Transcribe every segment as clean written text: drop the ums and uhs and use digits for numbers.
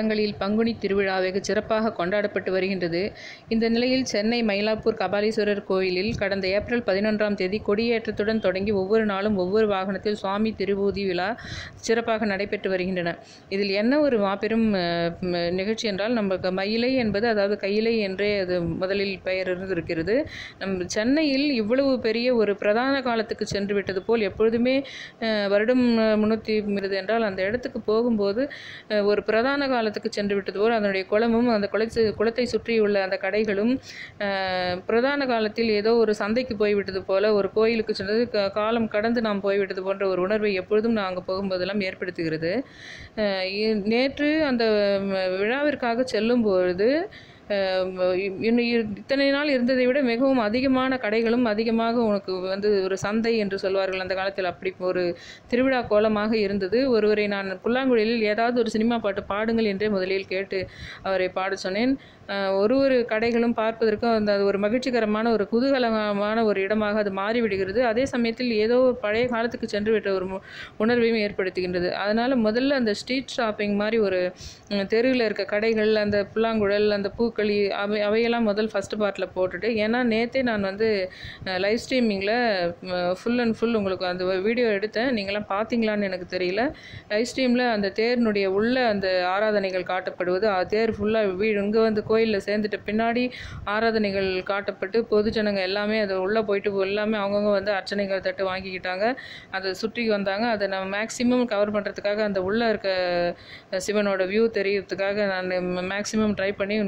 தலங்களில் பங்குனி திருவிழா வெகு சிறப்பாக கொண்டாடப்பட்டு வருகின்றது. இந்த நிலையில் சென்னை மயிலாப்பூர் கபாலீஸ்வரர் கோயிலில் கடந்த ஏப்ரல் 11ஆம் தேதி கொடியேற்றத்துடன் தொடங்கி ஒவ்வொரு நாளும் ஒவ்வொரு வாகனத்தில் சுவாமி திருவூதி விழா சிறப்பாக நடைபெற்று வருகின்றன. இதில் என்ன ஒரு மாபெரும் நிகழ்ச்சி என்றால், நம்ம மயிலை என்பது அதாவது கையிலை என்றே அது முதலில் பெயர் இருந்திருக்கிறது. நம் சென்னையில் இவ்வளவு பெரிய ஒரு பிரதான காலத்துக்கு சென்று விட்டது போல் எப்பொழுதுமே வருடம் 330 என்றால் அந்த இடத்துக்கு போகும்போது ஒரு பிரதான காலத்துக்கு சென்று விட்டது போல் அதனுடைய குளமும் அந்த குளத்தை சுற்றியுள்ள அந்த கடைகளும் பிரதான காலத்தில் ஏதோ ஒரு சந்தைக்கு போய்விட்டது போல, ஒரு கோயிலுக்கு சென்றது காலம் கடந்து நாம் போய்விட்டது போன்ற ஒரு உணர்வை எப்பொழுதும் நான் அங்கே போகும்போதெல்லாம் ஏற்படுத்துகிறது. நேற்று அந்த விழாவிற்காக செல்லும்பொழுது இத்தனை நாள் இருந்ததை விட மிகவும் அதிகமான கடைகளும் அதிகமாக உனக்கு ஒரு சந்தை என்று சொல்வார்கள் அந்த காலத்தில், அப்படி ஒரு திருவிழா கோலமாக இருந்தது. ஒருவரை நான் புல்லாங்குழலில் ஏதாவது ஒரு சினிமா பாட்டு பாடுங்கள் என்றே முதலில் கேட்டு அவரை பாட சொன்னேன். ஒரு கடைகளும் பார்ப்பதற்கும் அந்த ஒரு மகிழ்ச்சிகரமான ஒரு குதூகலமான ஒரு இடமாக அது மாறிவிடுகிறது. அதே சமயத்தில் ஏதோ பழைய காலத்துக்கு சென்று விட்ட ஒரு உணர்வையும் ஏற்படுத்துகின்றது. அதனால் முதல்ல அந்த ஸ்ட்ரீட் ஷாப்பிங் மாதிரி ஒரு தெருவில் இருக்க கடைகள், அந்த புல்லாங்குழல், அந்த பூக்களி அவையெல்லாம் முதல் ஃபஸ்ட் பார்ட்டில் போட்டுட்டு, ஏன்னா நேற்றே நான் லைவ் ஸ்ட்ரீமிங்கில் ஃபுல் அண்ட் ஃபுல் உங்களுக்கு அந்த வீடியோ எடுத்தேன். நீங்களாம் பார்த்தீங்களான்னு எனக்கு தெரியல. லைவ் ஸ்ட்ரீமில் அந்த தேரினுடைய உள்ள அந்த ஆராதனைகள் காட்டப்படுவது, தேர் ஃபுல்லாக இங்கே கோயிலில் சேர்ந்துட்டு பின்னாடி ஆராதனைகள் காட்டப்பட்டு பொதுஜனங்க எல்லாமே அது உள்ளே போயிட்டு எல்லாமே அவங்கவுங்க அர்ச்சனைகள் தட்டு வாங்கிக்கிட்டாங்க. அதை சுற்றி வந்தாங்க. அதை நான் மேக்ஸிமம் கவர் பண்ணுறதுக்காக அந்த உள்ளே இருக்க சிவனோட வியூ தெரியறதுக்காக நான் மேக்ஸிமம் ட்ரை பண்ணி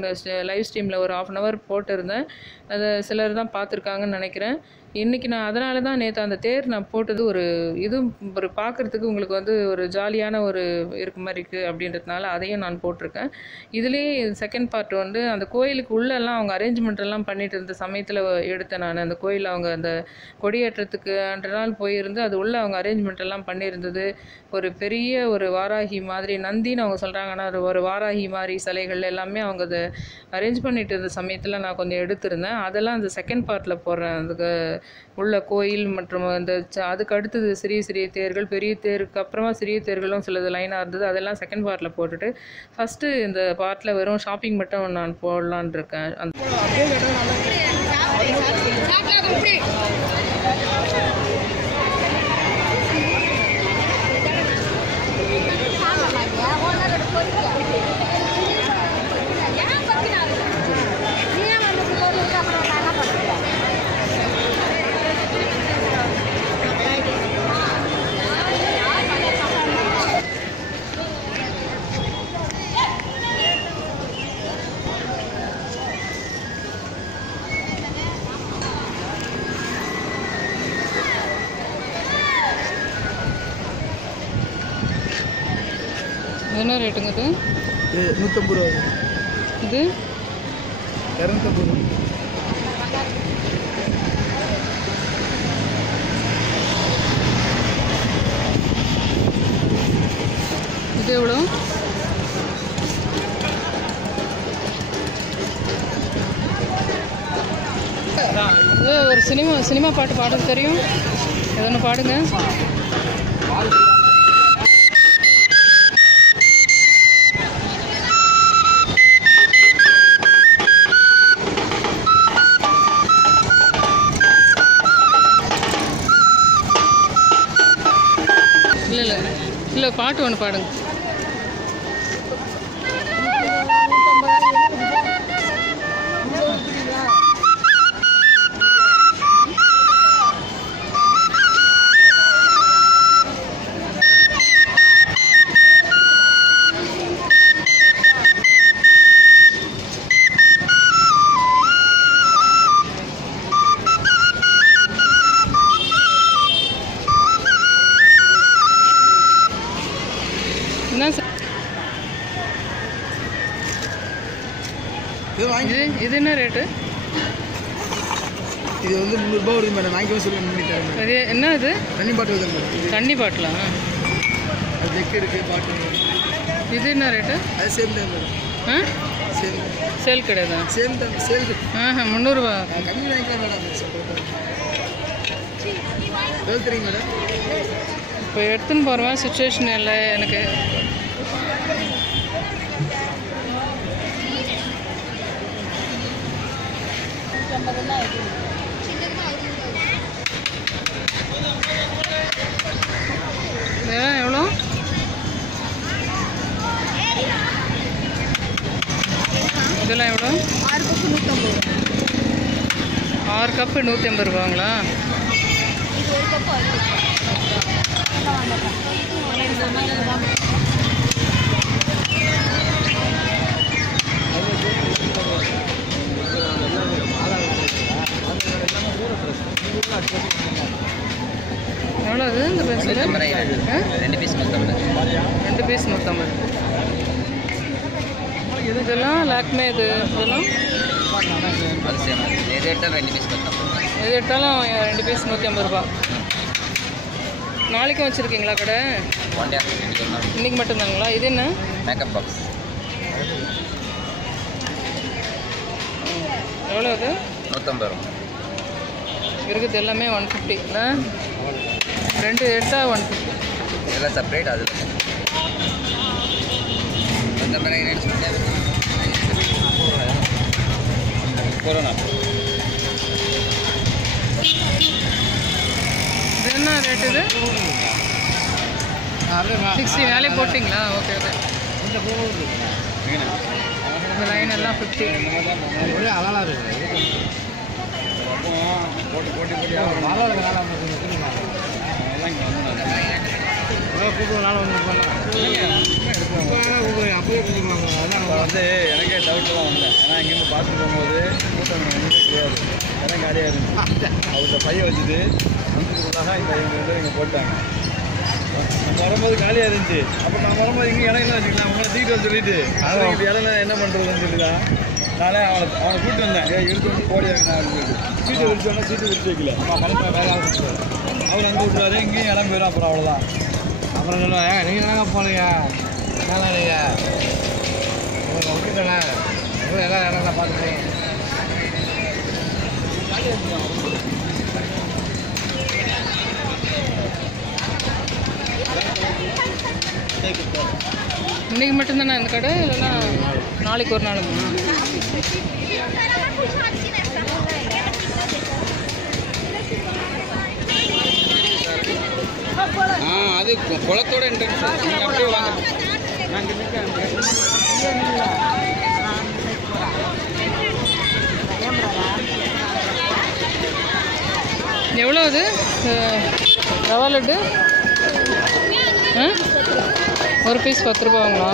லைவ் ஸ்ட்ரீமில் ஒரு 1/2 hour போட்டிருந்தேன். அதை சிலர் தான் பார்த்துருக்காங்கன்னு நினைக்கிறேன். இன்றைக்கி நான் அதனால தான் நேற்று அந்த தேர் நான் போட்டது ஒரு பார்க்குறதுக்கு உங்களுக்கு ஒரு ஜாலியான ஒரு இருக்க மாதிரி இருக்குது அப்படின்றதுனால அதையும் நான் போட்டிருக்கேன். இதுலேயே செகண்ட் பார்ட் அந்த கோயிலுக்கு உள்ளெல்லாம் அவங்க அரேஞ்ச்மெண்ட்டெல்லாம் பண்ணிட்டு இருந்த சமயத்தில் எடுத்தேன் நான். அந்த கோயில் அவங்க அந்த கொடியேற்றத்துக்கு அன்ற நாள் போயிருந்து அது உள்ளே அவங்க அரேஞ்ச்மெண்ட்டெல்லாம் பண்ணியிருந்தது. ஒரு பெரிய ஒரு வாராகி மாதிரி நந்தின்னு அவங்க சொல்கிறாங்கன்னா ஒரு வாராகி மாதிரி சிலைகள் எல்லாமே அவங்க அதை அரேஞ்ச் பண்ணிட்டு இருந்த சமயத்தில் நான் கொஞ்சம் எடுத்திருந்தேன். அதெல்லாம் அந்த செகண்ட் பார்ட்டில் போடுறேன். அதுக்கு உள்ள கோயில் மற்றும் அதுக்கு அடுத்தது சிறிய தேர்கள், பெரிய தேருக்கு அப்புறமா சிறிய தேர்களும் சிலது லைனாக இருந்தது. அதெல்லாம் செகண்ட் பார்ட்டில் போட்டுட்டு ஃபஸ்ட்டு இந்த பார்ட்டில் வெறும் ஷாப்பிங் மட்டும் நான் போடலான் இருக்கேன். என்ன ரேட்டுங்க இது? 150 ரூபா. இது 250 ரூபா. இது எவ்வளோ? இது ஒரு சினிமா பாட்டு பாடுறது தெரியும்? எதொன்று பாடுங்க. இல்லை பாட்டு ஒன்று பாடுங்க. இது என்ன ரேட்டு? இது 300 ரூபா வருது மேடம். வாங்கிக்கவே சொல்லுங்கள். அது என்ன? இது தண்ணி பாட்டில் தான் மேடம். தண்ணி பாட்டிலா? அது ஜெக்கு இருக்குது, பாட்டில். இது என்ன ரேட்டு? அது சேம் தான் மேடம். சேல் கிடையாதா? சேம் தான். சேல் 300 ரூபா. கம்மி வாங்கிக்கலாம் மேடம். எவ்வளோ தெரியுங்க மேடம்? இப்போ எடுத்துன்னு போகிறவன் சுச்சுவேஷன் இல்லை எனக்கு. இதெல்லாம் எவ்வளோ? இதெல்லாம் எவ்வளோ? 6 கப்பு 150 ரூபாங்களா? எவ்வளோ அது இந்த பென்சில்? 2 பீஸ் 150. இதெல்லாம் லாக்மே இது இதெல்லாம் எது எடுத்தாலும் 2 பீஸ் 150 ரூபா. நாளைக்கும் வச்சுருக்கீங்களா கடை? இன்னைக்கு மட்டும்தாங்களா? இது என்ன? Makeup box. எவ்வளோ அது? 150 ரூபா இருக்குது. எல்லாமே 150 இல்லை? 2 எடுத்தால் 150. இதெல்லாம் செப்பரேட். அதில் 150 ரேட் சொல்லிட்டேன். கொரோனா இது என்ன ரேட்? இது 60 மேலே போட்டிங்களா? Okay okay. இந்த லைன் எல்லாம் 50. எனக்கே டவுட்டு தான் வந்தேன். ஏன்னா இங்கேருந்து பார்த்துட்டு போகும்போது கூட்டம் கிடையாது, இடம் காலியாக இருந்துச்சு. அவர்கிட்ட பையன் வச்சுட்டு வீட்டுக்குள்ளாக இந்த இவங்க இங்கே போட்டாங்க. நம்ம வரும்போது காலியாக இருந்துச்சு. அப்போ நான் வரும்போது இங்கே இடம் என்ன வச்சுக்கலாம், உங்களை தூக்கிட்டு வந்து சொல்லிட்டு இப்போ இடம் என்ன பண்ணுறதுன்னு சொல்லிதான் நானே அவனை கூப்பிட்டு வந்தேன். எடுத்து வந்து போடியாங்க அப்படின்னு சீட்டு விரிச்சோன்னா சீட்டு விரிச்சு வைக்கல. பழக்கம் வேலை அவர் அங்கே விட்டுறாரு, இங்கேயும் இடம் போயிடும். அப்புறம் அவ்வளோதான். அப்புறம் சொல்லுவேன், நீங்கள் தாங்க போனீங்க நல்லா நீங்கள் விட்டுட்டேண்ணே எல்லாம் இடம் தான் பார்த்துட்டேன். இன்னைக்கு மட்டும்தானே இந்த கடை? இல்லைன்னா நாளைக்கு ஒரு நாளுமா? அது குளத்தோட என்ட்ரன்ஸ். அப்படியே வாங்க. எவ்வளோ அது ரவா லட்டு? ஒரு பீஸ் 10 ரூபாங்களா?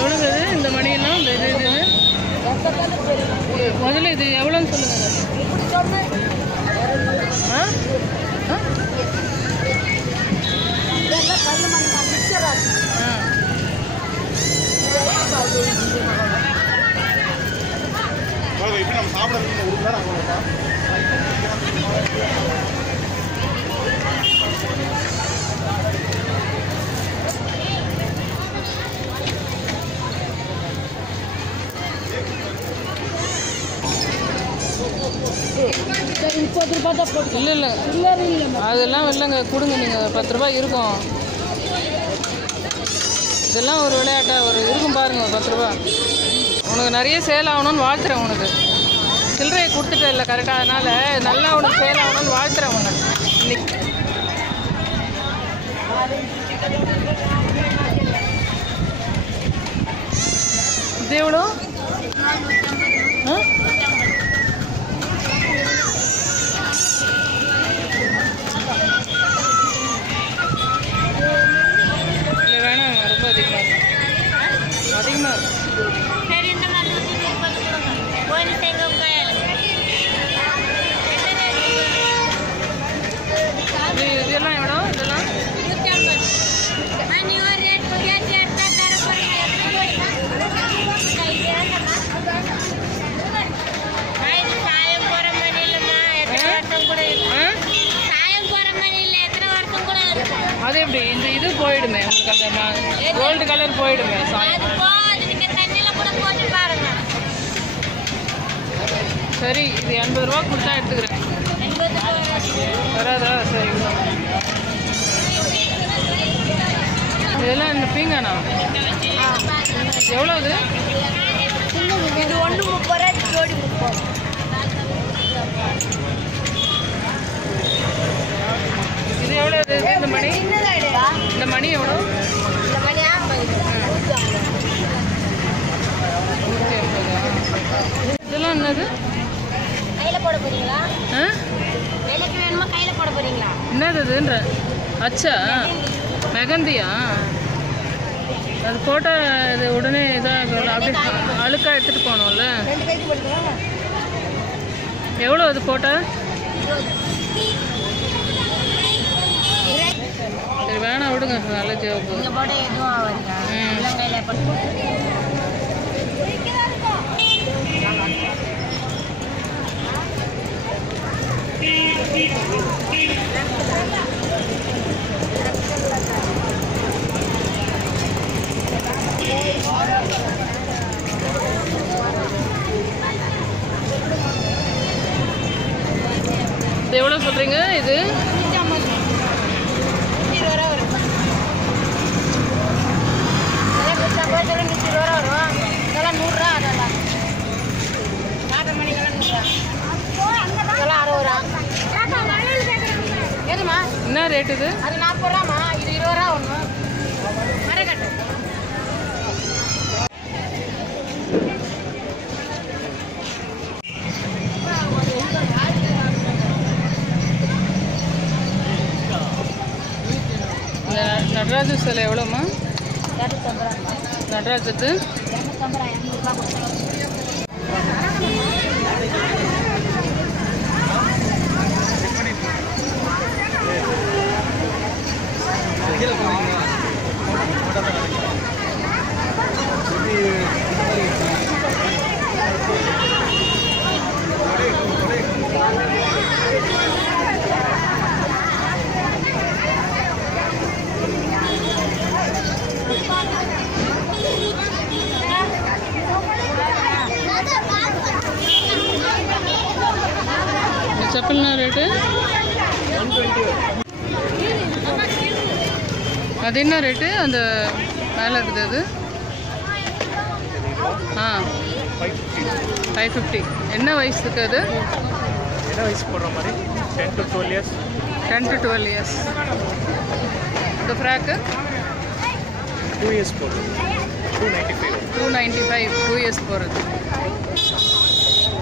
எவ்வளோது இந்த மணியெல்லாம்? இந்த இது இது முதல்ல இது எவ்வளோன்னு சொல்லுங்கள். ஆ ஆ இப்போ நம்ம சாப்பிட ஒரு நேரம் இல்லை இல்லை அதெல்லாம் இல்லைங்க, கொடுங்க. நீங்கள் 10 ரூபாய் இருக்கும். இதெல்லாம் ஒரு விளையாட்டாக ஒரு இருக்கும் பாருங்க. 10 ரூபா உனக்கு நிறைய சேல் ஆகணும்னு வாழ்த்துறேன். உனக்கு சில்லறையை கொடுத்துட்டேன் இல்லை கரெக்டாக, அதனால் நல்லா உனக்கு சேல் ஆகணும்னு வாழ்த்துறேன் உனக்கு. இன்னைக்கு இது எவ்வளோ? இல்லை வேணாம், ரொம்ப அதிகமாக இருக்கும். அதிகமாக இருக்கும். இதெல்லாம் எவ்வளோ? இதெல்லாம் அது எப்படி? இந்த இது போயிடுமே உங்களுக்கு, அந்த கோல்டு கலர் போயிடுமே. சரி, இது 80 ரூபா கொடுத்தா எடுத்துக்கிறேன். வராதா? சரி. இதெல்லாம் இந்த பீங்கானா எவ்வளோ? இது ஒன்று 30 ரூபா, ஜோடி 30. இது எவ்வளோ? இந்த மணி இந்த மணி எவ்வளோ? இந்த மணியா 150. இதெல்லாம் என்னது? கையில் போட போறீங்களா? ஆ, விலைக்கு வேணுமா கையில் போட போறீங்களா? என்னது இதுன்ற? அச்சா, மெகந்தியா? அது போட்டால் இது உடனே இதாக அப்படி அழுக்காக எடுத்துகிட்டு போகணும்ல. 2 கைக்கு போட்டுக்கலாம். எவ்வளோ அது போட்டால்? சரி, வேணாம் விடுங்க. நல்ல ஜோப்பு. நீங்கள் போட எதுவும் ஆகாதுங்க. இளங்கையில் போட்டு இது எவ்வளோ சொல்கிறீங்க? இது 120 ரூபா வரும். 120 ரூபா வரும். இதெல்லாம் 100 ரூபா. அதெல்லாம் நாட்டு மணிக்கெல்லாம் 100 ரூபா. இதெல்லாம் 60 ரூபா. எதுமா? என்ன ரேட் இது? அது 40 ரூபாமா. இது 20 ரூபா ஒன்று. மரக்கட்டு இந்த நடராஜர் சிலை எவ்வளோம்மா? 250 ரூபா. நடராஜத்து 250 ரூபா. 200 ரூபா கொடுத்தேன். கீழே போனீங்களா? செப்பல்னா ரேட்டு? அது என்ன ரேட்டு? அந்த மேலே இருக்குது அது? ஆ, 550. என்ன வயசுக்கு அது? என்ன வயசு போடுற மாதிரி 10 to 12 years. 10 to 12 years. இந்த ஃப்ராக்கு 2 years போடுறது 295. 295. 2 இயர்ஸ் போகிறது.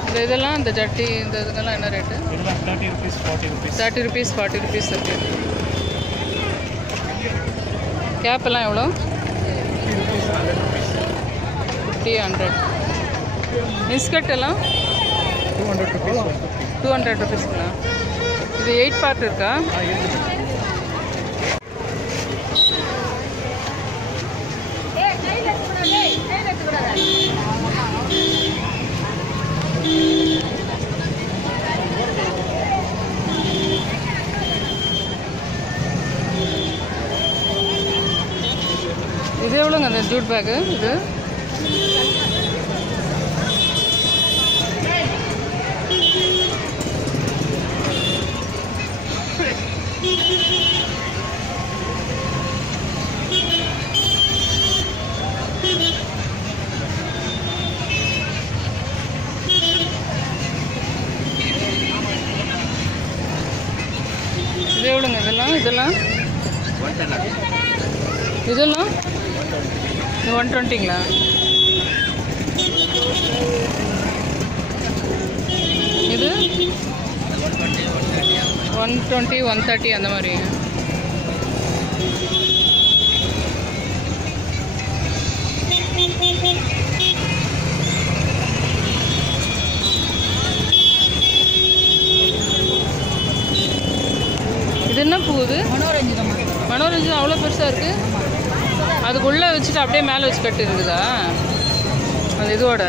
இந்த இதெல்லாம் இந்த ஜட்டி இந்த இதுக்கெல்லாம் என்ன ரேட்டு? இதெல்லாம் 30 rupees 40 rupees. 30 rupees 40 rupees இருக்குது. கேப் எல்லாம் எவ்வளோ? 50 rupees 100 rupees. 50 100. பிஸ்கட் எல்லாம் 200 rupees 150. 200 rupeesங்களா? இது 8 பார்ட் இருக்கா? இருக்குது. இது எவ்வளோங்க அந்த ஜூட் பேக்கு? இது இது எவ்வளோங்க? இதெல்லாம் இதெல்லாம் இதெல்லாம் இது 120ங்களா? இது 120 130 அந்த மாதிரி. இது என்ன பூ? இது மனோரஞ்சன். அவ்வளோ பெருசாக இருக்குது. அதுக்குள்ளே வச்சுட்டு அப்படியே மேலே வச்சு கட்டு இருக்குதா அந்த இதோட?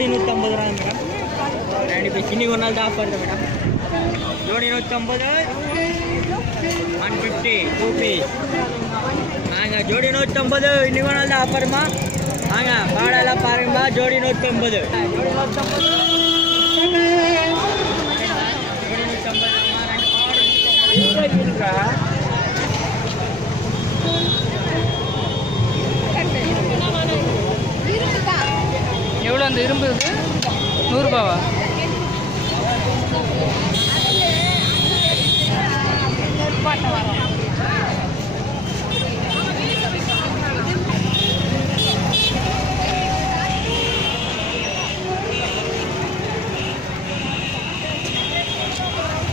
ஜோடி 150 ரூபா மேடம். 2 பீஸ் இன்னைக்கு ஒரு நாள் தான் ஆஃபர் இருக்குது மேடம். ஜோடி 150, 150 2 பீஸ். நாங்கள் ஜோடி 150 இன்னைக்கு ஒரு நாள் தான் ஆஃபருமா. வாங்க பாடெல்லாம் பாருங்கம்மா. ஜோடி 150, ஜோடி 150, ஜோடி 150 2 பாடு. எவ்வளோ அந்த இரும்பு இது? 100 ரூபாவா?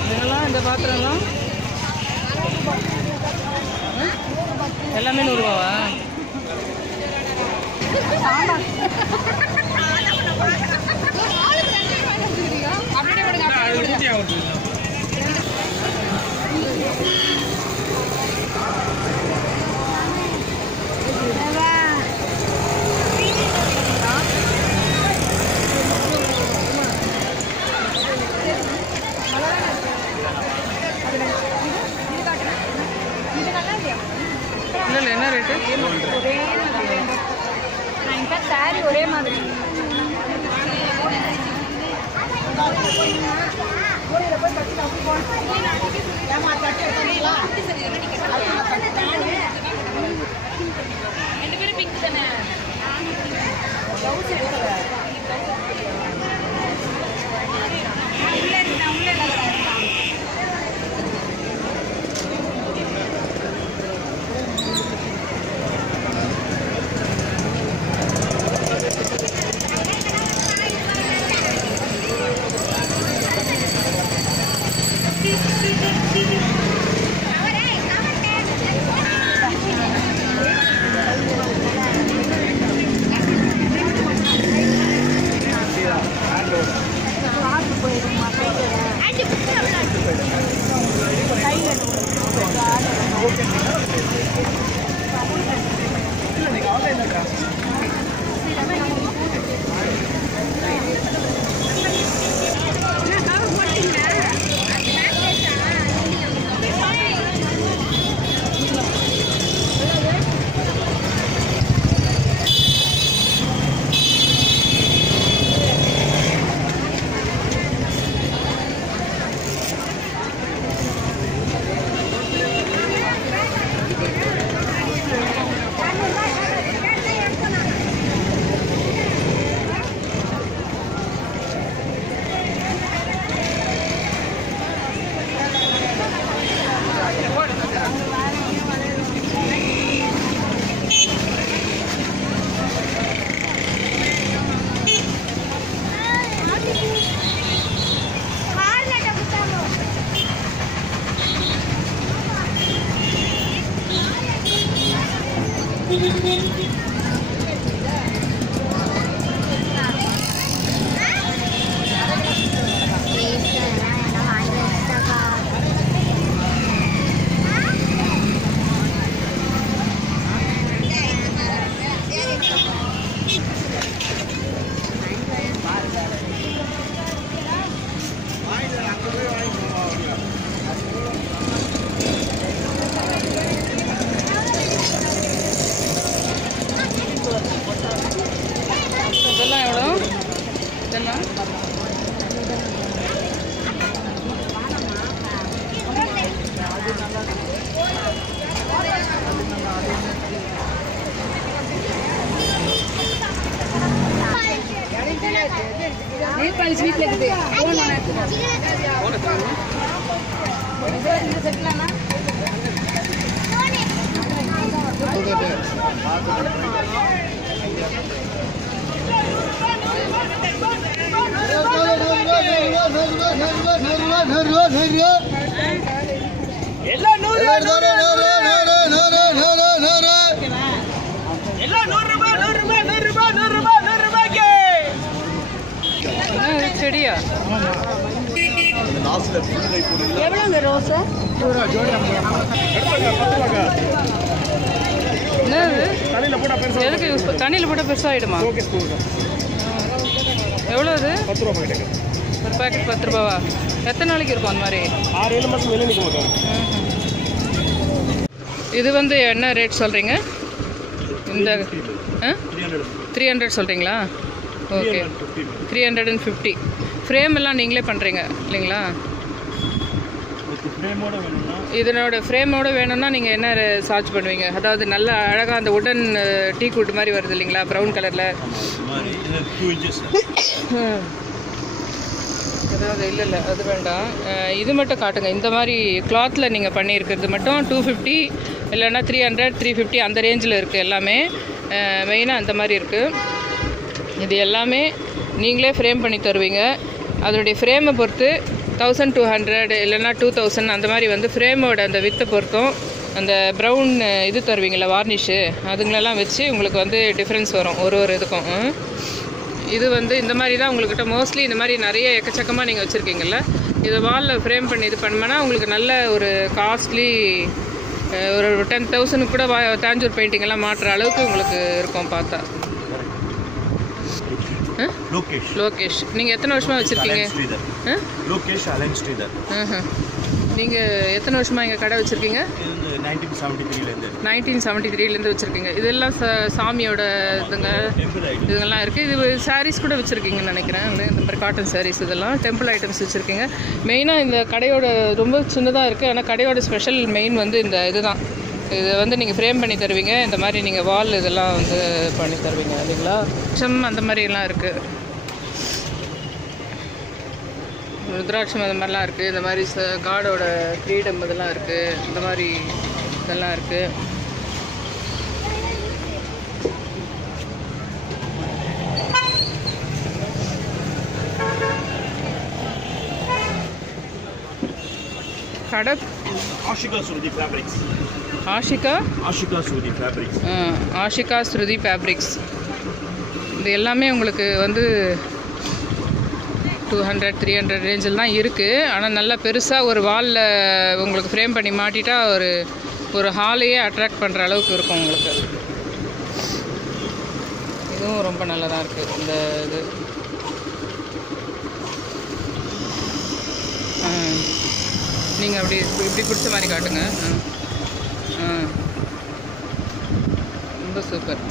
இதெல்லாம் இந்த பாத்திரம்லாம் எல்லாமே 100 ரூபாவா? இல்லை என்ன ரேட்டு? சாரி ஒரே மாதிரி ரெண்டு பேரும் பிங்க் தானே. இதெல்லாம் எவ்வளோ? இதெல்லாம் நேபாளி ஸ்வீட்ல இருக்குது. செடியா? எவ்வளோங்க ரோஸ்? என்னது? எதுக்கு யூஸ்? தண்ணியில் போட்டால் பெருசாகிடுமா? எவ்வளோ அது? 10 ரூபா பாக்கெட். ஒரு பாக்கெட் 10 ரூபாவா? எத்தனை நாளைக்கு இருக்கும் அந்த மாதிரி? 6-7 மாதம் வெளியே நிற்க மாட்டோம். இது வந்து என்ன ரேட் சொல்கிறீங்க? இந்த 300 சொல்கிறீங்களா? ஓகே, 350. ஃப்ரேம் எல்லாம் நீங்களே பண்ணுறீங்க இல்லைங்களா? இதனோட ஃப்ரேமோடு வேணும்னா நீங்கள் என்ன சார்ஜ் பண்ணுவீங்க? அதாவது நல்ல அழகாக அந்த உடன் டீ குட் மாதிரி வருது இல்லைங்களா, ப்ரௌன் கலரில். அதாவது இல்லை அது வேண்டாம், இது மட்டும் காட்டுங்க. இந்த மாதிரி கிளாத்தில் நீங்கள் பண்ணியிருக்கிறது மட்டும் 250, இல்லைன்னா 300, 350 அந்த ரேஞ்சில் இருக்குது எல்லாமே. மெயினாக அந்த மாதிரி இருக்குது. இது எல்லாமே நீங்களே ஃப்ரேம் பண்ணி தருவீங்க. அதனுடைய ஃப்ரேமை பொறுத்து 1200 இல்லைன்னா 2000 அந்த மாதிரி வந்து ஃப்ரேமோட அந்த வித்தை பொறுத்தும் அந்த ப்ரௌன் இது தருவீங்களா, வார்னிஷு, அதுங்களெல்லாம் வச்சு உங்களுக்கு வந்து டிஃப்ரென்ஸ் வரும் ஒரு இதுக்கும். இது வந்து இந்த மாதிரி தான் உங்கள்கிட்ட மோஸ்ட்லி இந்த மாதிரி நிறைய எக்கச்சக்கமாக நீங்கள் வச்சுருக்கீங்கல்ல. இது வாலில் ஃப்ரேம் பண்ணி இது பண்ணோம்னா உங்களுக்கு நல்ல ஒரு காஸ்ட்லி ஒரு 10,000 கூட தாஞ்சூர் பெயிண்டிங்கெல்லாம் மாற்றுற அளவுக்கு உங்களுக்கு இருக்கும் பார்த்தா. லோகேஷ், நீங்கள் எத்தனை வருஷமாக வச்சுருக்கீங்க? லோகேஷ் அலைன் ஸ்ரீதர். நீங்கள் எத்தனை வருஷமாக இங்கே கடை வச்சுருக்கீங்க? 1973லேருந்து வச்சுருக்கீங்க. இதெல்லாம் சாமியோட இதுங்கெல்லாம் இருக்குது. இது சாரீஸ் கூட வச்சுருக்கீங்கன்னு நினைக்கிறேன். இந்த மாதிரி காட்டன் சாரீஸ் இதெல்லாம் டெம்பிள் ஐட்டம்ஸ் வச்சுருக்கீங்க. மெயினாக இந்த கடையோட ரொம்ப சின்னதாக இருக்குது, ஆனால் கடையோட ஸ்பெஷல் மெயின் வந்து இந்த இதுதான். இதை வந்து நீங்கள் ஃப்ரேம் பண்ணி தருவீங்க. இந்த மாதிரி நீங்கள் வால் இதெல்லாம் வந்து பண்ணி தருவீங்க இல்லைங்களா? அந்த மாதிரிலாம் இருக்குது. ருத்ராட்சம் அது மாதிரிலாம் இருக்குது. இந்த மாதிரி காடோட கிரீடம் இதெல்லாம் இருக்குது. இந்த மாதிரி இதெல்லாம் இருக்குது. கடை ஆஷிகா ஸ்ருதி ஃபேப்ரிக்ஸ். ஆஷிகா ஸ்ருதி ஃபேப்ரிக்ஸ். இது எல்லாமே உங்களுக்கு வந்து 200, 300 ரேஞ்சில் தான் இருக்குது. ஆனால் நல்லா பெருசாக ஒரு வாலில் உங்களுக்கு ஃப்ரேம் பண்ணி மாட்டிட்டா ஒரு ஹாலையே அட்ராக்ட் பண்ணுற அளவுக்கு இருக்கும் உங்களுக்கு. இதுவும் ரொம்ப நல்லதாக இருக்குது. இந்த இது நீங்கள் அப்படி இப்படி பிடிச்ச மாதிரி காட்டுங்க. ரொம்ப சூப்பர்.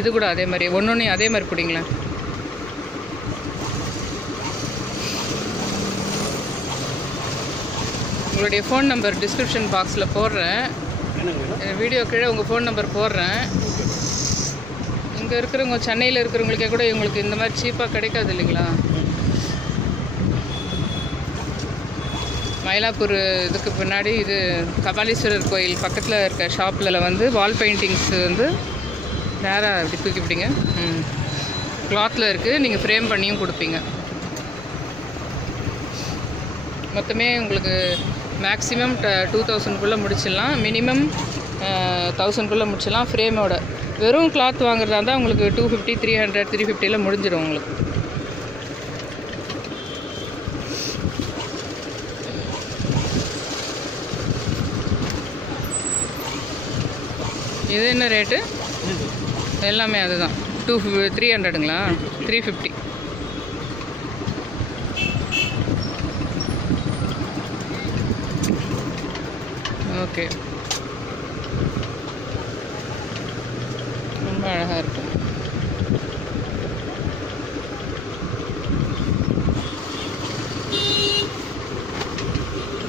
இது கூட அதே மாதிரி ஒன்று அதே மாதிரி பிடிங்களேன். உங்களுடைய ஃபோன் நம்பர் டிஸ்கிரிப்ஷன் பாக்ஸில் போடுறேன். வீடியோ கீழே உங்கள் ஃபோன் நம்பர் போடுறேன். இங்கே இருக்கிறவங்க சென்னையில் இருக்கிறவங்களுக்கே கூட இவங்களுக்கு இந்த மாதிரி சீப்பாக கிடைக்காது இல்லைங்களா? மயிலாப்பூர் இதுக்கு பின்னாடி இது கபாலீஸ்வரர் கோயில் பக்கத்தில் இருக்க ஷாப்பில் வந்து வால் பெயிண்டிங்ஸ் வந்து நேராக இப்படி தூக்கிப்பிடிங்க. கிளாத்தில் இருக்குது. நீங்கள் ஃப்ரேம் பண்ணியும் கொடுப்பீங்க. மொத்தமே உங்களுக்கு மேக்ஸிமம் 2000 முடிச்சிடலாம். மினிமம் 1000 முடிச்சிடலாம் ஃப்ரேமோட. வெறும் கிளாத் வாங்குறதா இருந்தால் உங்களுக்கு 250, 300, 350 முடிஞ்சிடும் உங்களுக்கு. இது என்ன ரேட்டு? எல்லாமே அதுதான் 300ங்களா? 350. ஓகே, ரொம்ப அழகாக இருக்கும்.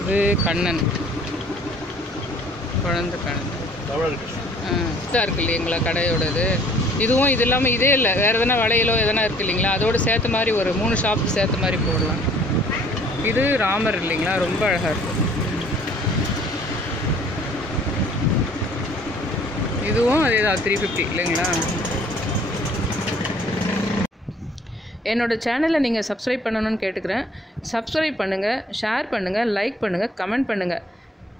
இது கண்ணன், குழந்தை கண்ணன். இதாக இருக்குது இல்லைங்களா கடையோடது. இதுவும் இது இல்லாமல் இதே இல்லை, வேறு எதனா வளையலோ எதனா இருக்குது இல்லைங்களா, அதோடு சேர்த்த மாதிரி ஒரு 3 ஷாப்பு சேர்த்த மாதிரி போடலாம். இது ராமர் இல்லைங்களா, ரொம்ப அழகாக இருக்கும். இதுவும் அதே தான் 350 இல்லைங்களா. என்னோடய சேனலை நீங்கள் சப்ஸ்கிரைப் பண்ணணும்னு கேட்டுக்கிறேன். சப்ஸ்கிரைப் பண்ணுங்கள், ஷேர் பண்ணுங்கள், லைக் பண்ணுங்கள், கமெண்ட் பண்ணுங்கள்.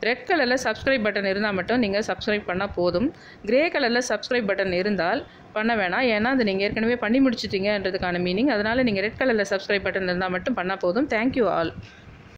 ரெட் கலரில் சப்ஸ்கிரைப் பட்டன் இருந்தால் மட்டும் நீங்கள் சப்ஸ்கிரைப் பண்ணால் போதும். கிரே கலரில் சப்ஸ்கிரைப் பட்டன் இருந்தால் பண்ண வேணாம். ஏன்னா அது நீங்கள் ஏற்கனவே பண்ணி முடிச்சிட்டிங்கன்றதுக்கான மீனிங். அதனால் நீங்கள் ரெட் கலரில் சப்ஸ்கிரைப் பட்டன் இருந்தால் மட்டும் பண்ணால் போதும். Thank you all.